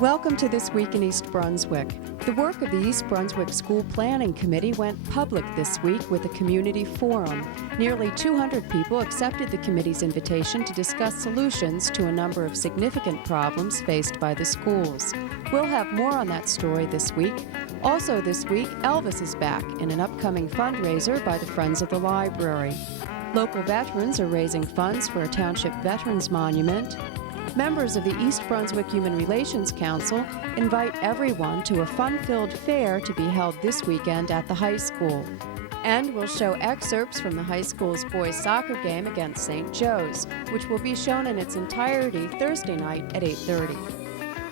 Welcome to This Week in East Brunswick. The work of the East Brunswick School Planning Committee went public this week with a community forum. Nearly 200 people accepted the committee's invitation to discuss solutions to a number of significant problems faced by the schools. We'll have more on that story this week. Also this week, Elvis is back in an upcoming fundraiser by the Friends of the Library. Local veterans are raising funds for a township veterans monument. Members of the East Brunswick Human Relations Council invite everyone to a fun-filled fair to be held this weekend at the high school. And we'll show excerpts from the high school's boys soccer game against St. Joe's, which will be shown in its entirety Thursday night at 8:30.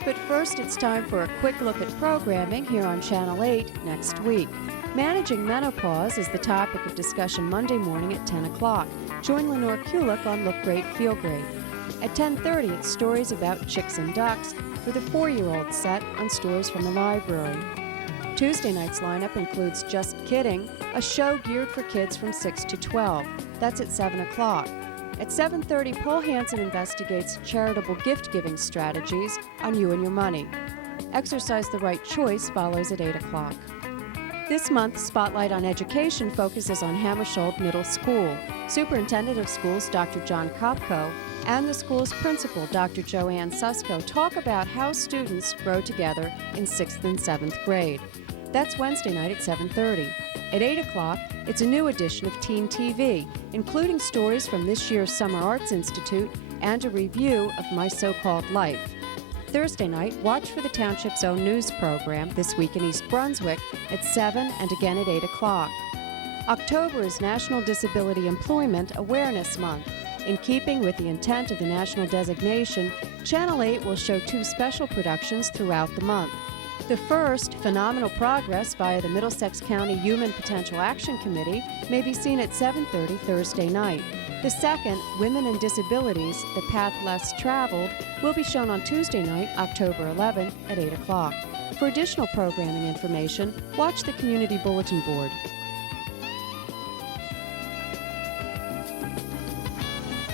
But first, it's time for a quick look at programming here on Channel 8 next week. Managing menopause is the topic of discussion Monday morning at 10 o'clock. Join Lenore Kulik on Look Great, Feel Great. At 10:30, it's stories about chicks and ducks for the 4-year-old set on stories from the library. Tuesday night's lineup includes Just Kidding, a show geared for kids from 6 to 12. That's at 7 o'clock. At 7:30, Paul Hansen investigates charitable gift-giving strategies on You and Your Money. Exercise the Right Choice follows at 8 o'clock. This month's Spotlight on Education focuses on Hammersholt Middle School. Superintendent of Schools Dr. John Kopko and the school's principal, Dr. Joanne Susko, talk about how students grow together in 6th and 7th grade. That's Wednesday night at 7:30. At 8 o'clock, it's a new edition of Teen TV, including stories from this year's Summer Arts Institute and a review of My So-Called Life. Thursday night, watch for the township's own news program, This Week in East Brunswick, at 7 and again at 8 o'clock. October is National Disability Employment Awareness Month. In keeping with the intent of the national designation, Channel 8 will show 2 special productions throughout the month. The first, Phenomenal Progress via the Middlesex County Human Potential Action Committee, may be seen at 7:30 Thursday night. The second, Women and Disabilities, The Path Less Traveled, will be shown on Tuesday night, October 11th at 8 o'clock. For additional programming information, watch the Community Bulletin Board.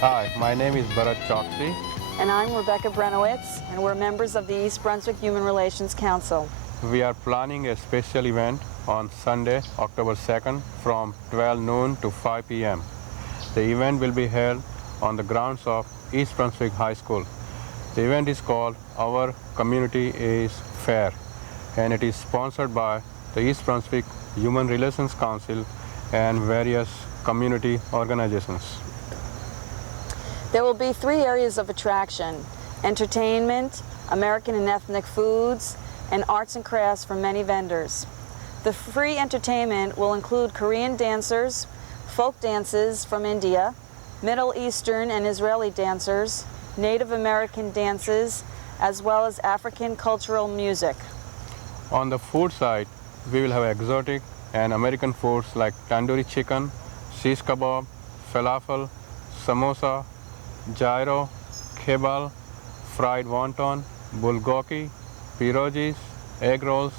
Hi, my name is Bharat Choksi. And I'm Rebecca Brenowitz, and we're members of the East Brunswick Human Relations Council. We are planning a special event on Sunday, October 2nd from 12 noon to 5 p.m. The event will be held on the grounds of East Brunswick High School. The event is called Our Community is Fair, and it is sponsored by the East Brunswick Human Relations Council and various community organizations. There will be 3 areas of attraction: entertainment, American and ethnic foods, and arts and crafts from many vendors. The free entertainment will include Korean dancers, folk dances from India, Middle Eastern and Israeli dancers, Native American dances, as well as African cultural music. On the food side, we will have exotic and American foods like tandoori chicken, shish kebab, falafel, samosa, gyro, kebab, fried wonton, bulgogi, pierogies, egg rolls,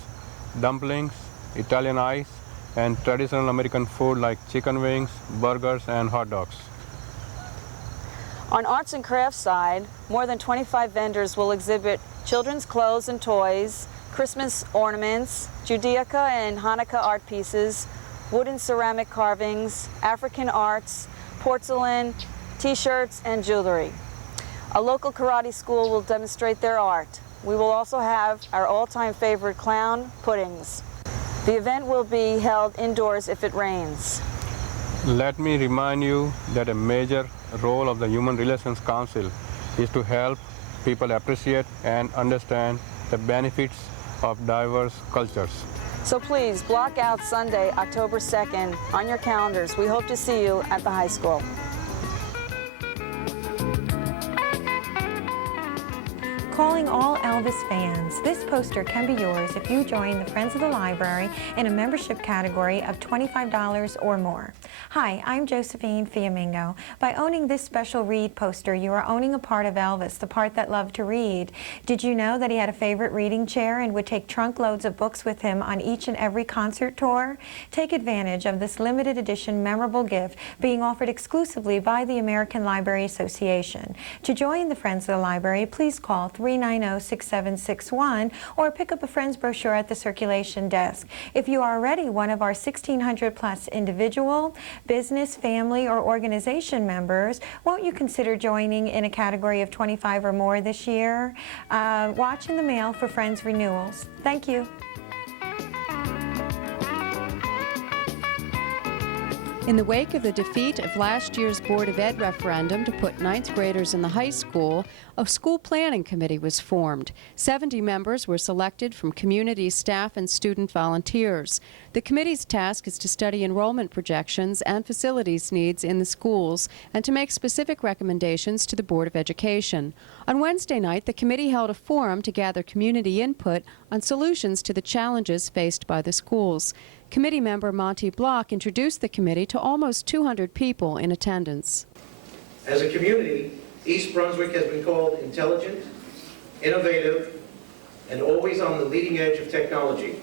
dumplings, Italian ice, and traditional American food like chicken wings, burgers, and hot dogs. On arts and crafts side, more than 25 vendors will exhibit children's clothes and toys, Christmas ornaments, Judaica and Hanukkah art pieces, wooden ceramic carvings, African arts, porcelain, T-shirts, and jewelry. A local karate school will demonstrate their art. We will also have our all-time favorite clown, puddings. The event will be held indoors if it rains. Let me remind you that a major role of the Human Relations Council is to help people appreciate and understand the benefits of diverse cultures. So please block out Sunday, October 2nd on your calendars. We hope to see you at the high school. Calling all Elvis fans, this poster can be yours if you join the Friends of the Library in a membership category of $25 or more. Hi, I'm Josephine Fiamingo. By owning this special read poster, you are owning a part of Elvis, the part that loved to read. Did you know that he had a favorite reading chair and would take trunk loads of books with him on each and every concert tour? Take advantage of this limited edition memorable gift being offered exclusively by the American Library Association. To join the Friends of the Library, please call 3 390-6761 or pick up a Friends brochure at the circulation desk. If you are already one of our 1,600 plus individual, business, family, or organization members, won't you consider joining in a category of 25 or more this year? Watch in the mail for Friends renewals. Thank you. In the wake of the defeat of last year's Board of Ed referendum to put 9th graders in the high school, a school planning committee was formed. 70 members were selected from community, staff, and student volunteers. The committee's task is to study enrollment projections and facilities needs in the schools and to make specific recommendations to the Board of Education. On Wednesday night, the committee held a forum to gather community input on solutions to the challenges faced by the schools. Committee member Monty Block introduced the committee to almost 200 people in attendance. As a community, East Brunswick has been called intelligent, innovative, and always on the leading edge of technology.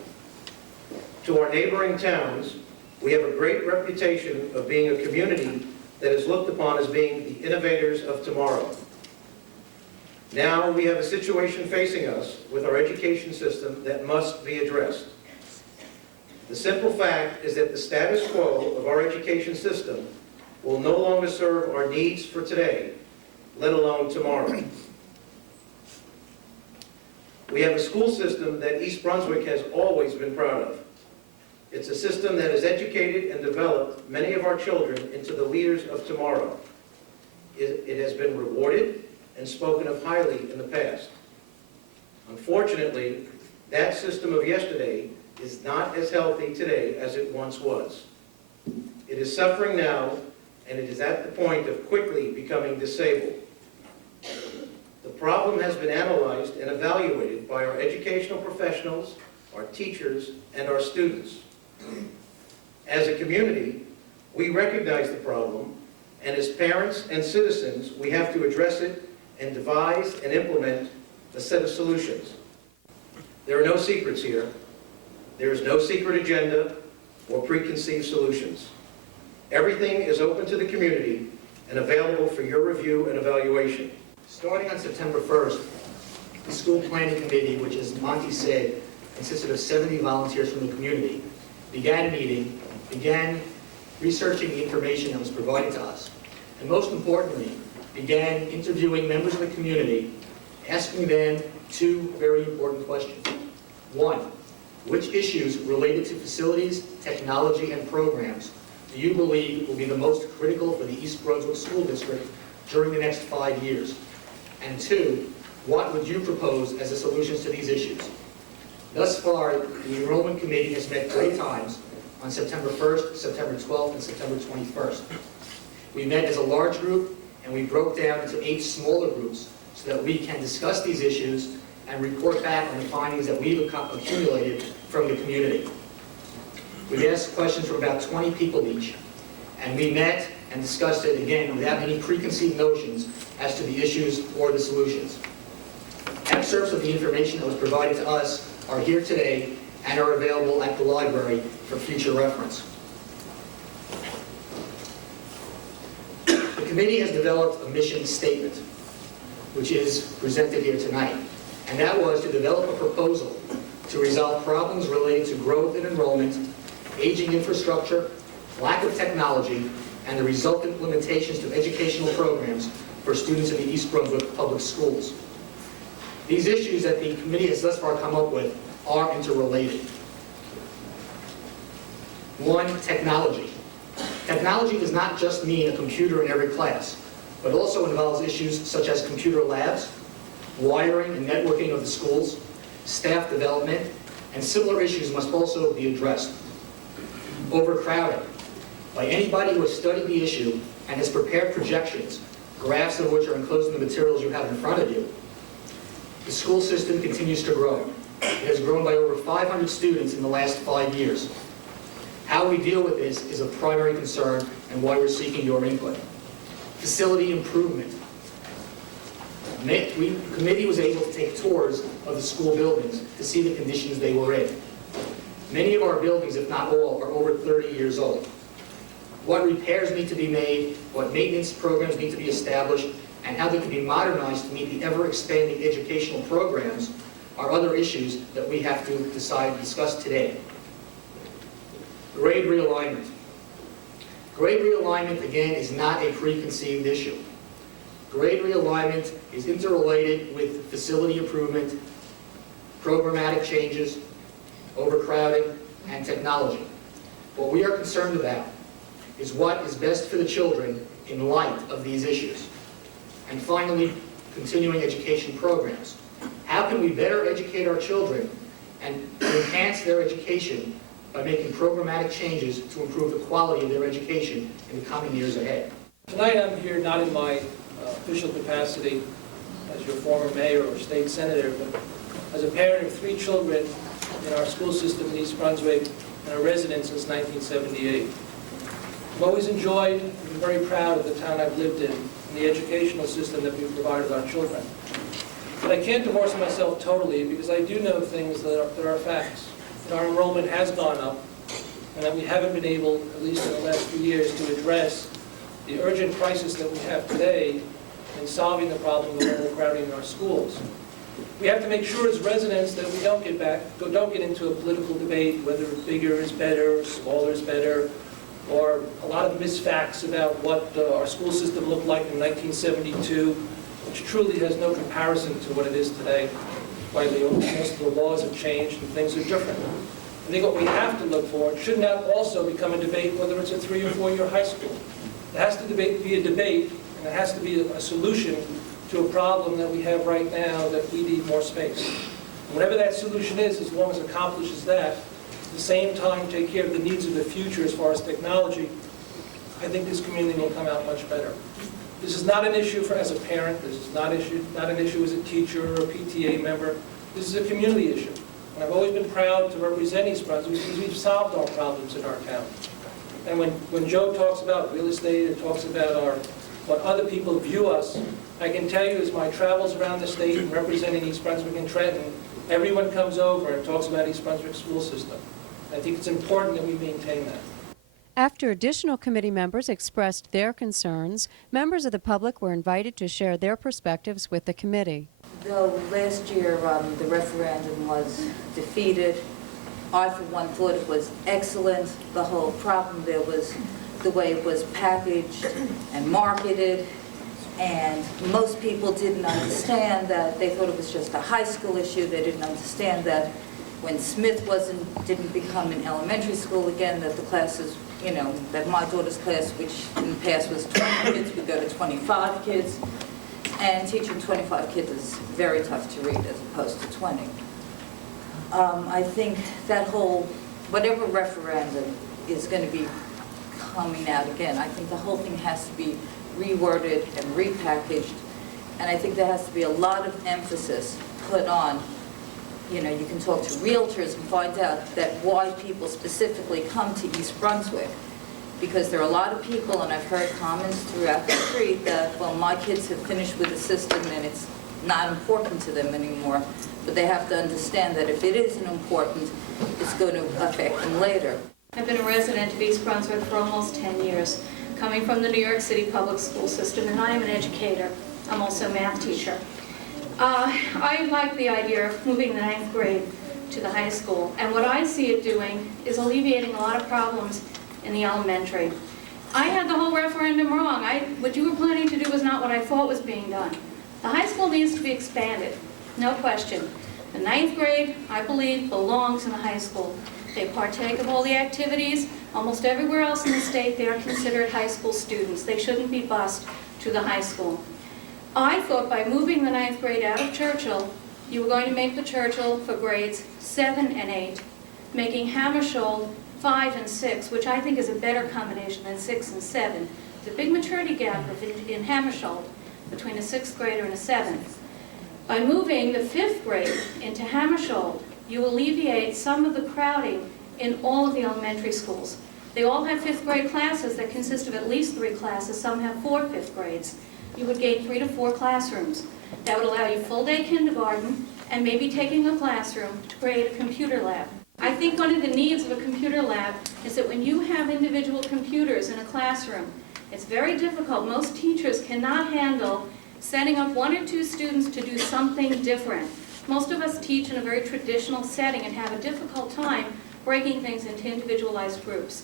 To our neighboring towns, we have a great reputation of being a community that is looked upon as being the innovators of tomorrow. Now we have a situation facing us with our education system that must be addressed. The simple fact is that the status quo of our education system will no longer serve our needs for today, let alone tomorrow. We have a school system that East Brunswick has always been proud of. It's a system that has educated and developed many of our children into the leaders of tomorrow. It has been rewarded and spoken of highly in the past. Unfortunately, that system of yesterday is not as healthy today as it once was. It is suffering now, and it is at the point of quickly becoming disabled. The problem has been analyzed and evaluated by our educational professionals, our teachers, and our students. As a community, we recognize the problem, and as parents and citizens, we have to address it and devise and implement a set of solutions. There are no secrets here. There is no secret agenda or preconceived solutions. Everything is open to the community and available for your review and evaluation. Starting on September 1st, the school planning committee, which as Monty said, consisted of 70 volunteers from the community, began meeting, began researching the information that was provided to us, and most importantly, began interviewing members of the community, asking them two very important questions. One, which issues related to facilities, technology, and programs do you believe will be the most critical for the East Brunswick School District during the next 5 years? And two, what would you propose as the solutions to these issues? Thus far, the Enrollment Committee has met 3 times on September 1st, September 12th, and September 21st. We met as a large group, and we broke down into 8 smaller groups so that we can discuss these issues and report back on the findings that we've accumulated from the community. We asked questions from about 20 people each, and we met and discussed it again without any preconceived notions as to the issues or the solutions. Excerpts of the information that was provided to us are here today and are available at the library for future reference. The committee has developed a mission statement, which is presented here tonight. And that was to develop a proposal to resolve problems related to growth in enrollment, aging infrastructure, lack of technology, and the resultant limitations to educational programs for students in the East Brunswick public schools. These issues that the committee has thus far come up with are interrelated. One, technology. Technology does not just mean a computer in every class, but also involves issues such as computer labs, wiring and networking of the schools, staff development, and similar issues must also be addressed. Overcrowding. By anybody who has studied the issue and has prepared projections, graphs of which are enclosed in the materials you have in front of you, the school system continues to grow. It has grown by over 500 students in the last 5 years. How we deal with this is of primary concern and why we're seeking your input. Facility improvement. The committee was able to take tours of the school buildings to see the conditions they were in. Many of our buildings, if not all, are over 30 years old. What repairs need to be made, what maintenance programs need to be established, and how they can be modernized to meet the ever-expanding educational programs are other issues that we have to decide and discuss today. Grade realignment. Grade realignment, again, is not a preconceived issue. Grade realignment is interrelated with facility improvement, programmatic changes, overcrowding, and technology. What we are concerned about is what is best for the children in light of these issues. And finally, continuing education programs. How can we better educate our children and enhance their education by making programmatic changes to improve the quality of their education in the coming years ahead? Tonight I'm here not in my official capacity as your former mayor or state senator, but as a parent of 3 children in our school system in East Brunswick and a resident since 1978. I've always enjoyed and been very proud of the town I've lived in and the educational system that we've provided our children. But I can't divorce myself totally because I do know things that are facts. That our enrollment has gone up and that we haven't been able, at least in the last few years, to address the urgent crisis that we have today in solving the problem of overcrowding in our schools. We have to make sure as residents that we don't get into a political debate whether bigger is better or smaller is better, or a lot of misfacts about what our school system looked like in 1972, which truly has no comparison to what it is today. Most of the laws have changed and things are different. I think what we have to look for should not also become a debate whether it's a 3 or 4 year high school. It has to be a debate, and it has to be a solution to a problem that we have right now, that we need more space. And whatever that solution is, as long as it accomplishes that, at the same time take care of the needs of the future as far as technology, I think this community will come out much better. This is not an issue as a parent. This is not an issue as a teacher or a PTA member. This is a community issue. And I've always been proud to represent East Brunswick because we've solved our problems in our town. And when Joe talks about real estate and talks about what other people view us, I can tell you as my travels around the state and representing East Brunswick and Trenton, everyone comes over and talks about East Brunswick school system. I think it's important that we maintain that. After additional committee members expressed their concerns, members of the public were invited to share their perspectives with the committee. Though last year the referendum was defeated, I for one thought it was excellent. The whole problem there was the way it was packaged and marketed, and most people didn't understand that. They thought it was just a high school issue. They didn't understand that when Smith didn't become an elementary school again, that the classes, that my daughter's class, which in the past was 20 kids, would go to 25 kids. And teaching 25 kids is very tough to read as opposed to 20. I think that whatever referendum is going to be coming out again, I think the whole thing has to be reworded and repackaged. And I think there has to be a lot of emphasis put on, you can talk to realtors and find out that why people specifically come to East Brunswick. Because there are a lot of people, and I've heard comments throughout the street that, well, my kids have finished with the system and it's not important to them anymore. But they have to understand that if it isn't important, it's going to affect them later. I've been a resident of East Brunswick for almost 10 years, coming from the New York City public school system, and I am an educator. I'm also a math teacher. I like the idea of moving the 9th grade to the high school, and what I see it doing is alleviating a lot of problems in the elementary. I had the whole referendum wrong. What you were planning to do was not what I thought was being done. The high school needs to be expanded, no question. The 9th grade, I believe, belongs in the high school. They partake of all the activities. Almost everywhere else in the state, they are considered high school students. They shouldn't be bused to the high school. I thought by moving the 9th grade out of Churchill, you were going to make the Churchill for grades 7 and 8, making Hammersholt 5 and 6, which I think is a better combination than 6 and 7. There's a big maturity gap in Hammersholt between a 6th grader and a 7th. By moving the 5th grade into Hammersholt, you alleviate some of the crowding in all of the elementary schools. They all have 5th grade classes that consist of at least 3 classes. Some have 4 5th grades. You would gain 3 to 4 classrooms. That would allow you full-day kindergarten and maybe taking a classroom to create a computer lab. I think one of the needs of a computer lab is that when you have individual computers in a classroom, it's very difficult. Most teachers cannot handle setting up 1 or 2 students to do something different. Most of us teach in a very traditional setting and have a difficult time breaking things into individualized groups.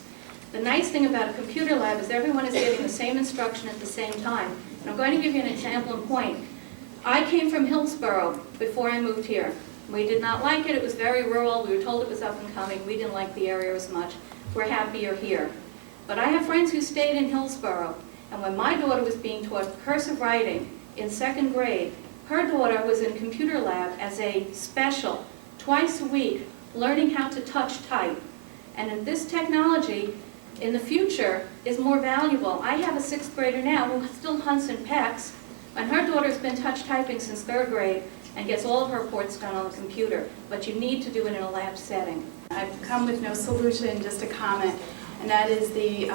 The nice thing about a computer lab is everyone is getting the same instruction at the same time. And I'm going to give you an example and point. I came from Hillsborough before I moved here. We did not like it. It was very rural. We were told it was up and coming. We didn't like the area as much. We're happier here. But I have friends who stayed in Hillsborough. And when my daughter was being taught cursive writing in 2nd grade, her daughter was in computer lab as a special, twice a week, learning how to touch type. And this technology in the future is more valuable. I have a 6th grader now who still hunts and pecks, and her daughter's been touch typing since 3rd grade and gets all of her reports done on the computer. But you need to do it in a lab setting. I've come with no solution, just a comment, and that is the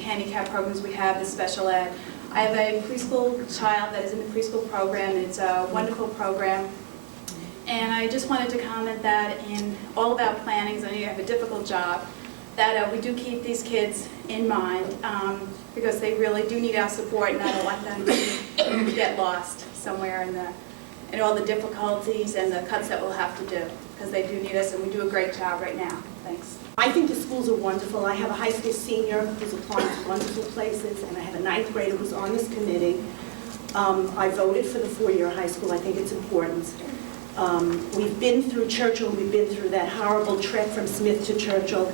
handicap programs we have, the special ed. I have a preschool child that is in the preschool program. It's a wonderful program. And I just wanted to comment that in all of our plannings, I know you have a difficult job, that we do keep these kids in mind because they really do need our support, and I don't want them to get lost somewhere in all the difficulties and the cuts that we'll have to do, because they do need us, and we do a great job right now. Thanks. I think the schools are wonderful. I have a high school senior who's applying to wonderful places, and I have a 9th grader who's on this committee. I voted for the 4-year high school. I think it's important. We've been through Churchill. We've been through that horrible trek from Smith to Churchill.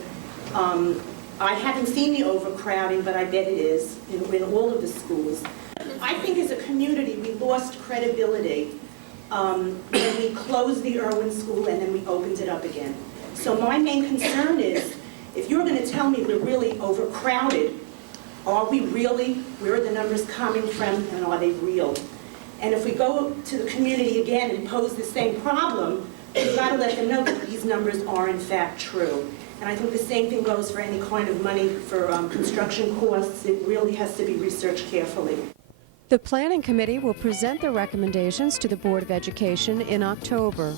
I haven't seen the overcrowding, but I bet it is in all of the schools. I think as a community, we lost credibility when we closed the Irwin School and then we opened it up again. So my main concern is, if you're going to tell me we're really overcrowded, are we really, where are the numbers coming from, and are they real? And if we go to the community again and pose the same problem, we've got to let them know that these numbers are in fact true. And I think the same thing goes for any kind of money for construction costs. It really has to be researched carefully. The Planning Committee will present their recommendations to the Board of Education in October.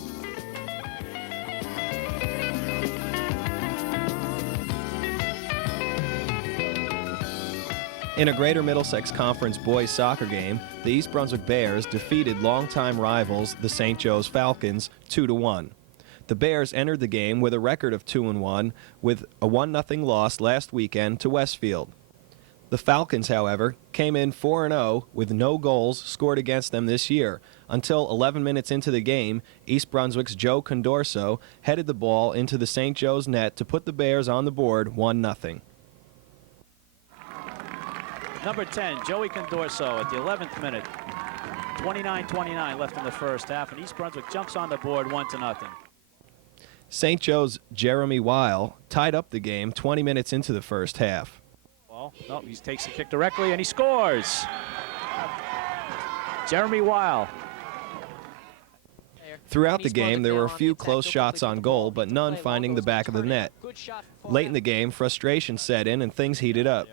In a Greater Middlesex Conference boys soccer game, the East Brunswick Bears defeated longtime rivals, the St. Joe's Falcons, 2-1. The Bears entered the game with a record of 2-1, with a 1-0 loss last weekend to Westfield. The Falcons, however, came in 4-0 with no goals scored against them this year, until 11 minutes into the game, East Brunswick's Joe Condorso headed the ball into the St. Joe's net to put the Bears on the board 1-0. Number 10, Joey Condorso at the 11th minute. 29-29 left in the first half, and East Brunswick jumps on the board 1-0. St. Joe's Jeremy Weil tied up the game 20 minutes into the first half. Well, no, he takes the kick directly, and he scores. Jeremy Weil. Throughout the game, there were a few close shots on goal, but none finding the back of the net. Late in the game, frustration set in and things heated up.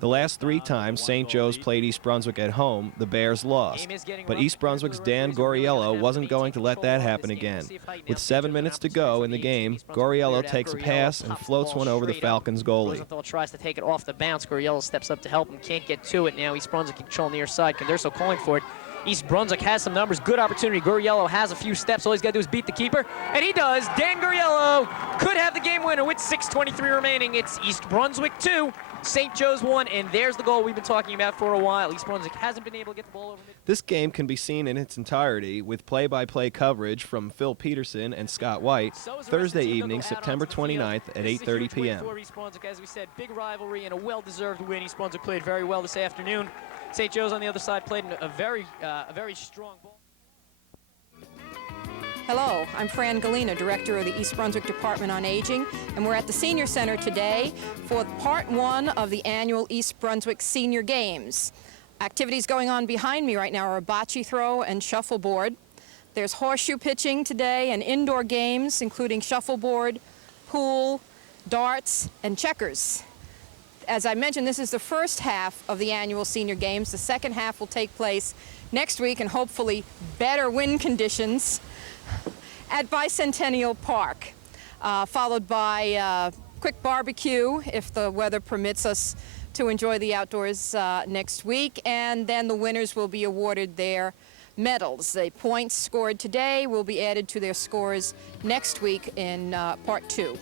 The last 3 times St. Joe's played East Brunswick at home, the Bears lost. But East Brunswick's Dan Goriello wasn't going to let that happen again. With 7 minutes to go in the game, Goriello takes a pass and floats one over the Falcons goalie. Rosenthal tries to take it off the bounce. Goriello steps up to help him, can't get to it now. East Brunswick control near side. Condorso calling for it. East Brunswick has some numbers, good opportunity. Goriello has a few steps. All he's got to do is beat the keeper, and he does. Dan Goriello could have the game winner with 6:23 remaining. It's East Brunswick 2, St. Joe's 1, and there's the goal we've been talking about for a while. East Brunswick hasn't been able to get the ball over mid. This game can be seen in its entirety with play-by-play coverage from Phil Peterson and Scott White Thursday evening, September 29th at 8:30 p.m. For East Brunswick, as we said, big rivalry and a well-deserved win. East Brunswick played very well this afternoon. St. Joe's on the other side played a very strong ball. Hello, I'm Fran Galena, Director of the East Brunswick Department on Aging, and we're at the Senior Center today for part 1 of the annual East Brunswick Senior Games. Activities going on behind me right now are bocce throw and shuffleboard. There's horseshoe pitching today and indoor games, including shuffleboard, pool, darts, and checkers. As I mentioned, this is the first half of the annual Senior Games. The second half will take place next week in hopefully better wind conditions at Bicentennial Park, followed by quick barbecue if the weather permits us to enjoy the outdoors next week, and then the winners will be awarded their medals. The points scored today will be added to their scores next week in Part 2.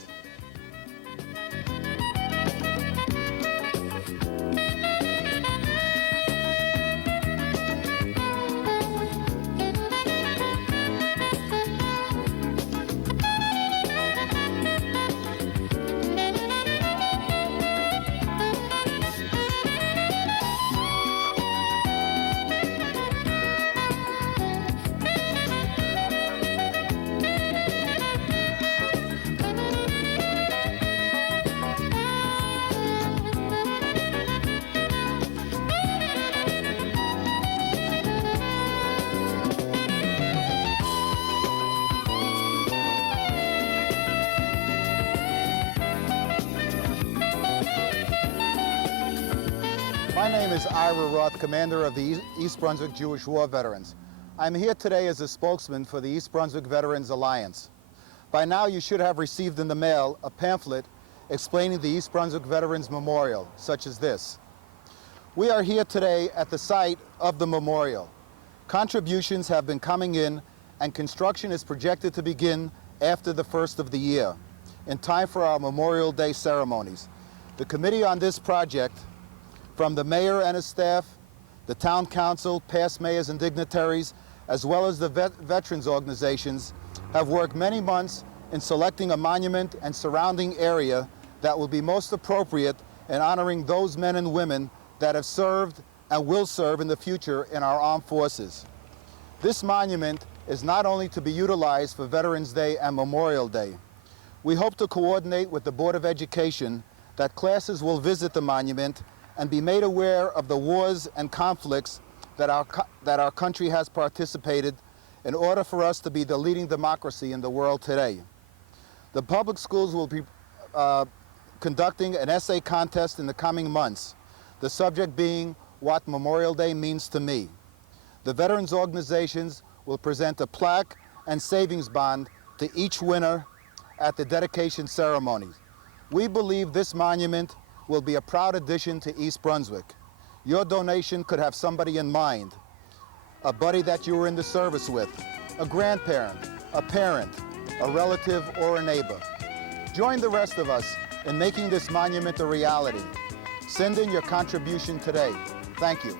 My name is Ira Roth, commander of the East Brunswick Jewish War Veterans. I'm here today as a spokesman for the East Brunswick Veterans Alliance. By now you should have received in the mail a pamphlet explaining the East Brunswick Veterans Memorial, such as this. We are here today at the site of the memorial. Contributions have been coming in and construction is projected to begin after the first of the year, in time for our Memorial Day ceremonies. The committee on this project, from the mayor and his staff, the town council, past mayors and dignitaries, as well as the veterans organizations, have worked many months in selecting a monument and surrounding area that will be most appropriate in honoring those men and women that have served and will serve in the future in our armed forces. This monument is not only to be utilized for Veterans Day and Memorial Day. We hope to coordinate with the Board of Education that classes will visit the monument and be made aware of the wars and conflicts that our country has participated in order for us to be the leading democracy in the world today. The public schools will be conducting an essay contest in the coming months, the subject being what Memorial Day means to me. The veterans organizations will present a plaque and savings bond to each winner at the dedication ceremonies. We believe this monument will be a proud addition to East Brunswick. Your donation could have somebody in mind, a buddy that you were in the service with, a grandparent, a parent, a relative, or a neighbor. Join the rest of us in making this monument a reality. Send in your contribution today. Thank you.